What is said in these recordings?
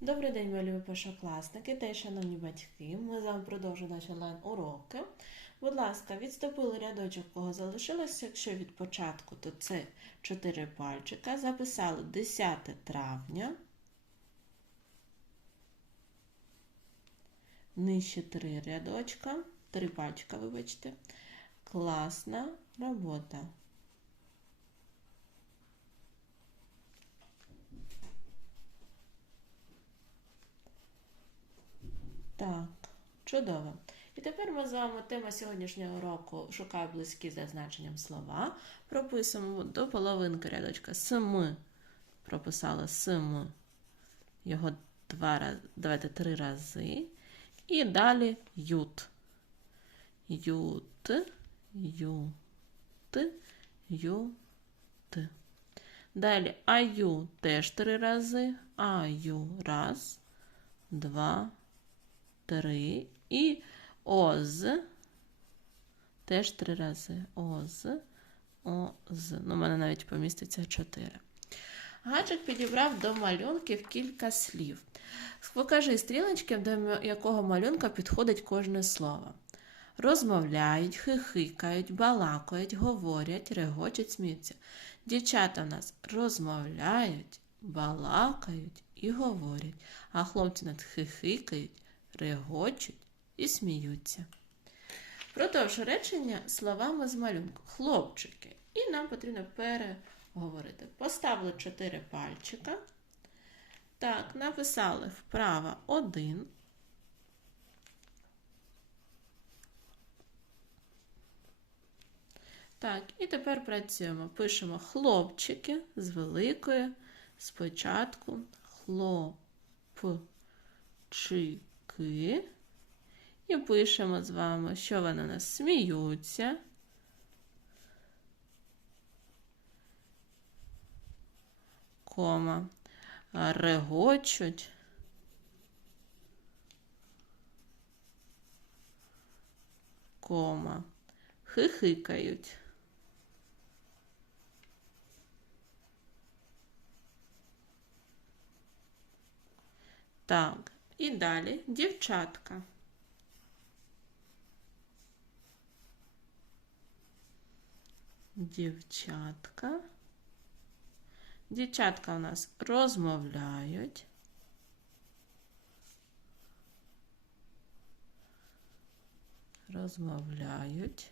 Добрий день, мої любі першокласники та й шановні батьки. Ми з вами продовжуємо наші онлайн-уроки. Будь ласка, відступили рядочок, кого залишилося. Якщо від початку, то це 4 пальчика. Записали 10 травня. Нижче 3 рядочка, 3 пальчика, вибачте. Класна робота. Так, чудово. І тепер ми з вами тема сьогоднішнього уроку шукаю близькі за значенням слова. Прописуємо до половинки рядочка см. Прописала см. Його два рази, давайте три рази. І далі ют. Ют, ют, ют. Далі аю теж три рази. Аю раз, два, три. І оз. Теж три рази. Оз. Оз. Ну, у мене навіть поміститься чотири. Гаджик підібрав до малюнків кілька слів. Покажи стрілочки, до якого малюнка підходить кожне слово. Розмовляють, хихикають, балакають, говорять, регочуть, сміються. Дівчата у нас розмовляють, балакають і говорять, а хлопці над хихикають, регочуть і сміються. Продовжу речення словами з малюнку. Хлопчики. І нам потрібно переговорити. Поставили чотири пальчика. Так, написали вправо один. Так, і тепер працюємо. Пишемо хлопчики з великої спочатку хлопчики. І пишемо з вами, що вони нас сміються. Кома. Регочуть. Кома. Хихикають. Так, і далі дівчатка. Дівчатка. Дівчатка у нас розмовляють. Розмовляють.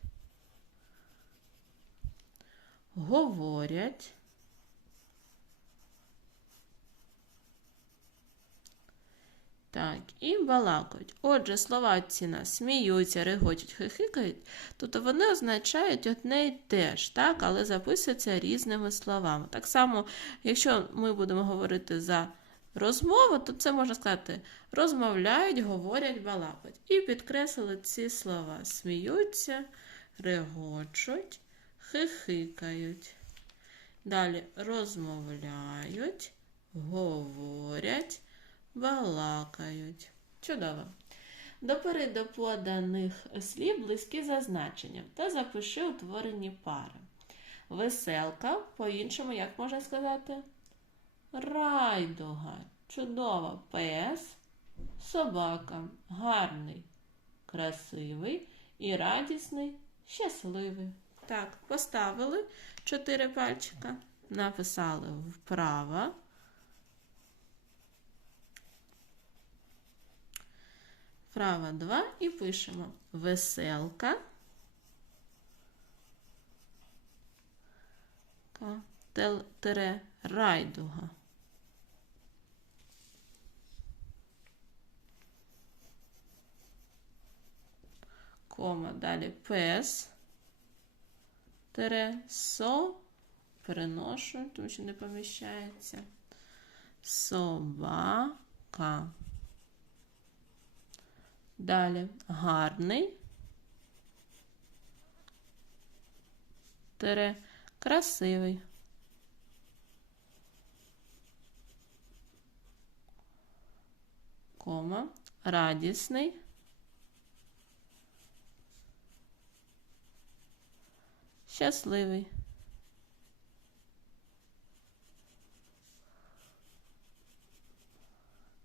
Говорять. Так, і балакають. Отже, слова ці нас сміються, регочуть, хихикають, тобто вони означають одне й те ж, так, але записуються різними словами. Так само, якщо ми будемо говорити за розмову, то це можна сказати розмовляють, говорять, балакають. І підкреслили ці слова: сміються, регочуть, хихикають. Далі розмовляють, говорять балакають. Чудово. Допери до поданих слів близькі за значенням та запиши утворені пари. Веселка, по-іншому, як можна сказати? Райдуга. Чудово. Пес, собака, гарний, красивий і радісний, щасливий. Так, поставили чотири пальчика, написали вправо. Вправа 2 і пишемо веселка. Тере райдуга. Кома, далі пес. Тере со. Переношу, тому що не поміщається. Собака. Далі гарний. Тере красивий. Кома. Радісний. Щасливий.